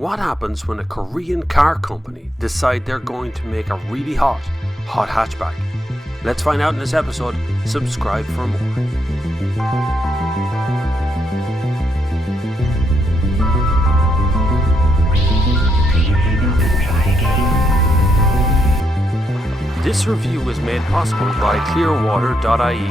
What happens when a Korean car company decide they're going to make a really hot hatchback? Let's find out in this episode. Subscribe for more. This review was made possible by Clearwater.ie.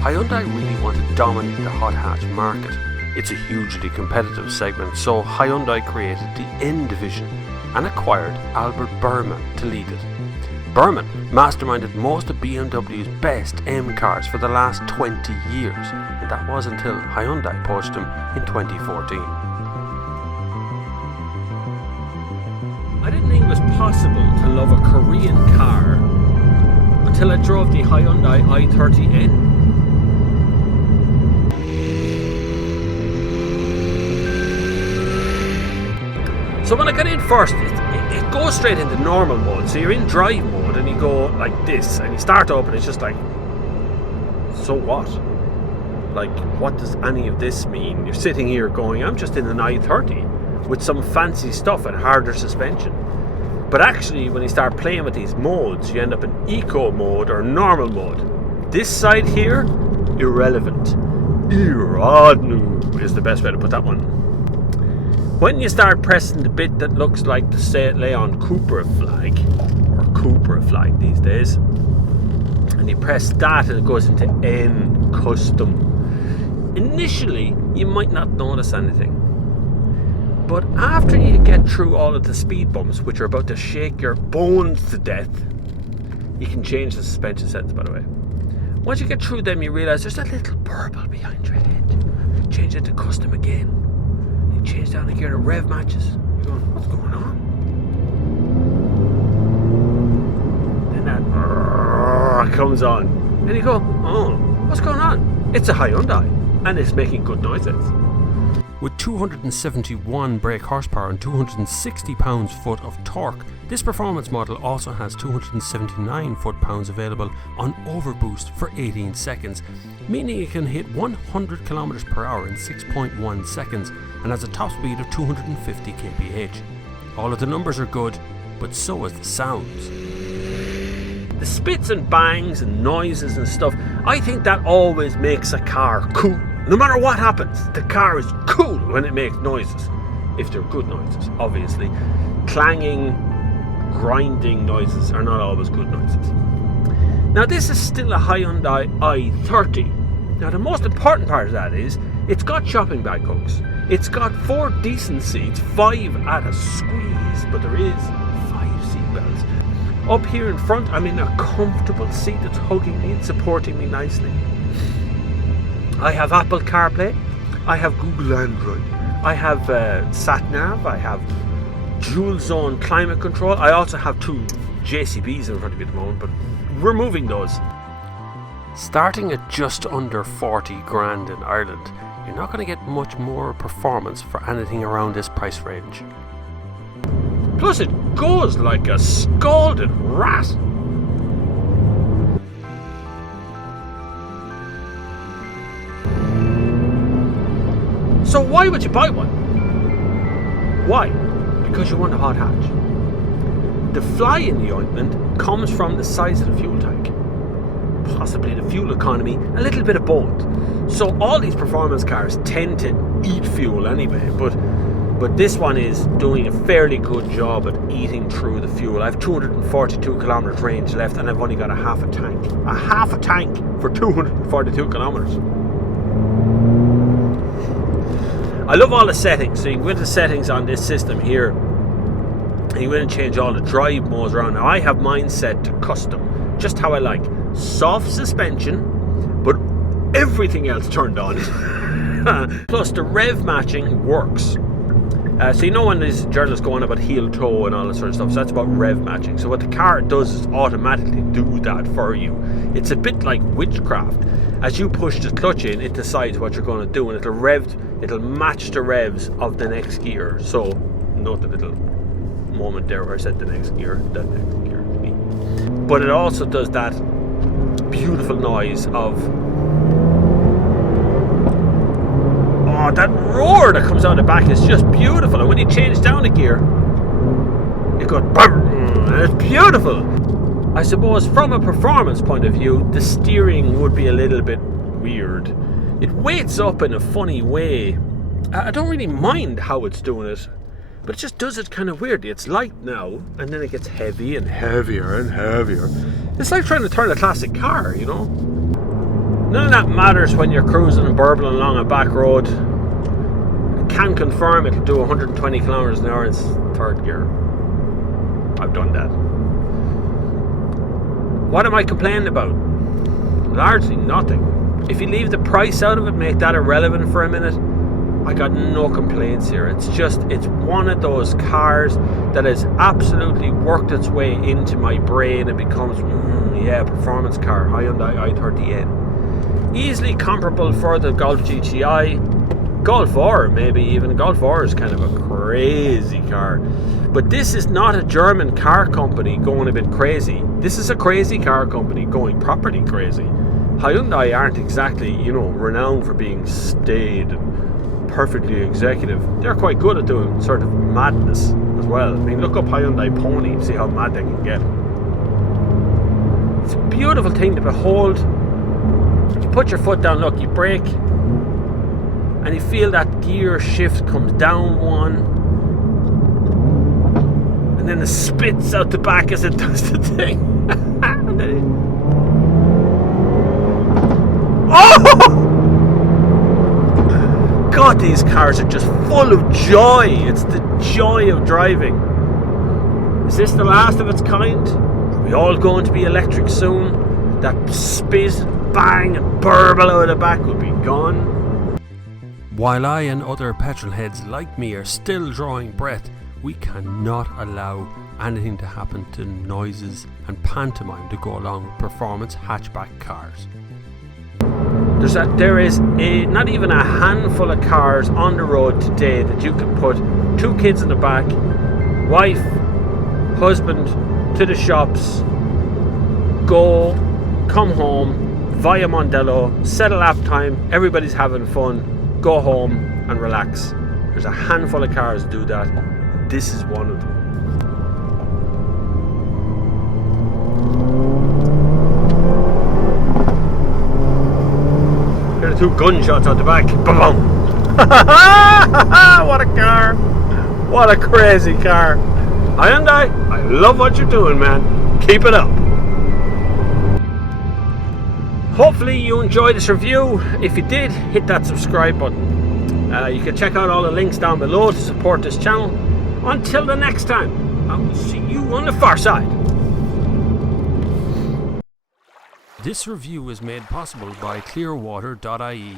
Hyundai really want to dominate the hot hatch market. It's a hugely competitive segment, so Hyundai created the N division and acquired Albert Berman to lead it. Berman masterminded most of BMW's best M cars for the last 20 years, and that was until Hyundai poached him in 2014. I didn't think it was possible to love a Korean car until I drove the Hyundai i30n. So when I got in first, it goes straight into normal mode. So you're in drive mode and you go like this and you start up and it's just like, so what? Like, what does any of this mean? You're sitting here going, I'm just in an i30 with some fancy stuff and harder suspension. But actually, when you start playing with these modes, you end up in eco mode or normal mode. This side here, irrelevant. Iranu is the best way to put that one. When you start pressing the bit that looks like the St. Leon Cupra flag, or Cupra flag these days, and you press that and it goes into N custom, initially you might not notice anything. But after you get through all of the speed bumps, which are about to shake your bones to death, you can change the suspension settings, by the way. Once you get through them, you realise there's a little burble behind your head. Change it to custom again. Change down the gear to rev matches. You're going, what's going on? Then that comes on. And you go, oh, what's going on? It's a Hyundai. And it's making good noises. With 271 brake horsepower and 260 pounds-foot of torque, this performance model also has 279 foot-pounds available on overboost for 18 seconds, meaning it can hit 100 kilometers per hour in 6.1 seconds and has a top speed of 250 kph. All of the numbers are good, but so is the sounds. The spits and bangs and noises and stuff, I think that always makes a car cool. No matter what happens, the car is cool when it makes noises. If they're good noises, obviously. Clanging, grinding noises are not always good noises. Now this is still a Hyundai i30. Now the most important part of that is, it's got shopping bag hooks. It's got 4 decent seats, 5 at a squeeze, but there is 5 seat belts. Up here in front, I'm in a comfortable seat that's hugging me and supporting me nicely. I have Apple CarPlay, I have Google Android, I have sat-nav, I have dual zone climate control. I also have 2 JCBs in front of me at the moment, but we're moving those. Starting at just under 40 grand in Ireland, you're not going to get much more performance for anything around this price range. Plus it goes like a scalded rat. So why would you buy one? Why? Because you want a hot hatch. The fly in the ointment comes from the size of the fuel tank, possibly the fuel economy, a little bit of both. So all these performance cars tend to eat fuel anyway, but this one is doing a fairly good job at eating through the fuel. I have 242 kilometers range left and I've only got a half a tank. A half a tank for 242 kilometers. I love all the settings. So you can go into settings on this system here and you go in and change all the drive modes around. Now I have mine set to custom, just how I like. Soft suspension, but everything else turned on. Plus the rev matching works. So you know when these journalists go on about heel toe and all that sort of stuff, so that's about rev matching. So what the car does is automatically do that for you. It's a bit like witchcraft. As you push the clutch in, it decides what you're going to do and it'll match the revs of the next gear. So note the little moment there where I said the next gear, that next gear to me. But it also does that beautiful noise of, oh, that roar that comes out the back is just beautiful. And when you change down a gear, it goes boom, and it's beautiful. I suppose from a performance point of view, the steering would be a little bit weird. It weights up in a funny way. I don't really mind how it's doing it, but it just does it kind of weirdly. It's light now, and then it gets heavy and heavier and heavier. It's like trying to turn a classic car, you know? None of that matters when you're cruising and burbling along a back road. I can confirm it'll do 120 kilometers an hour in third gear. I've done that. What am I complaining about? Largely nothing. If you leave the price out of it, make that irrelevant for a minute, I got no complaints here. It's one of those cars that has absolutely worked its way into my brain and becomes, performance car, Hyundai i30n. Easily comparable for the Golf GTI, Golf R maybe even. Golf R is kind of a crazy car. But this is not a German car company going a bit crazy. This is a crazy car company going properly crazy. Hyundai aren't exactly, renowned for being staid and perfectly executive. They're quite good at doing sort of madness as well. I mean, look up Hyundai Pony and see how mad they can get. It's a beautiful thing to behold. You put your foot down, look, you brake, and you feel that gear shift comes down one, and then it spits out the back as it does the thing. Oh! God, these cars are just full of joy. It's the joy of driving. Is this the last of its kind? Are we all going to be electric soon? That spit, bang, and burble out of the back will be gone. While I and other petrol heads like me are still drawing breath, we cannot allow anything to happen to noises and pantomime to go along with performance hatchback cars. There is not even a handful of cars on the road today that you can put two kids in the back, wife, husband, to the shops, go, come home, via Mondello, set a lap time, everybody's having fun, go home and relax. There's a handful of cars that do that. This is one of them. Here are two gunshots out the back. Boom! What a car! What a crazy car! Hyundai, I love what you're doing, man. Keep it up. Hopefully you enjoyed this review. If you did, hit that subscribe button. You can check out all the links down below to support this channel. Until the next time, I will see you on the far side. This review is made possible by clearwater.ie.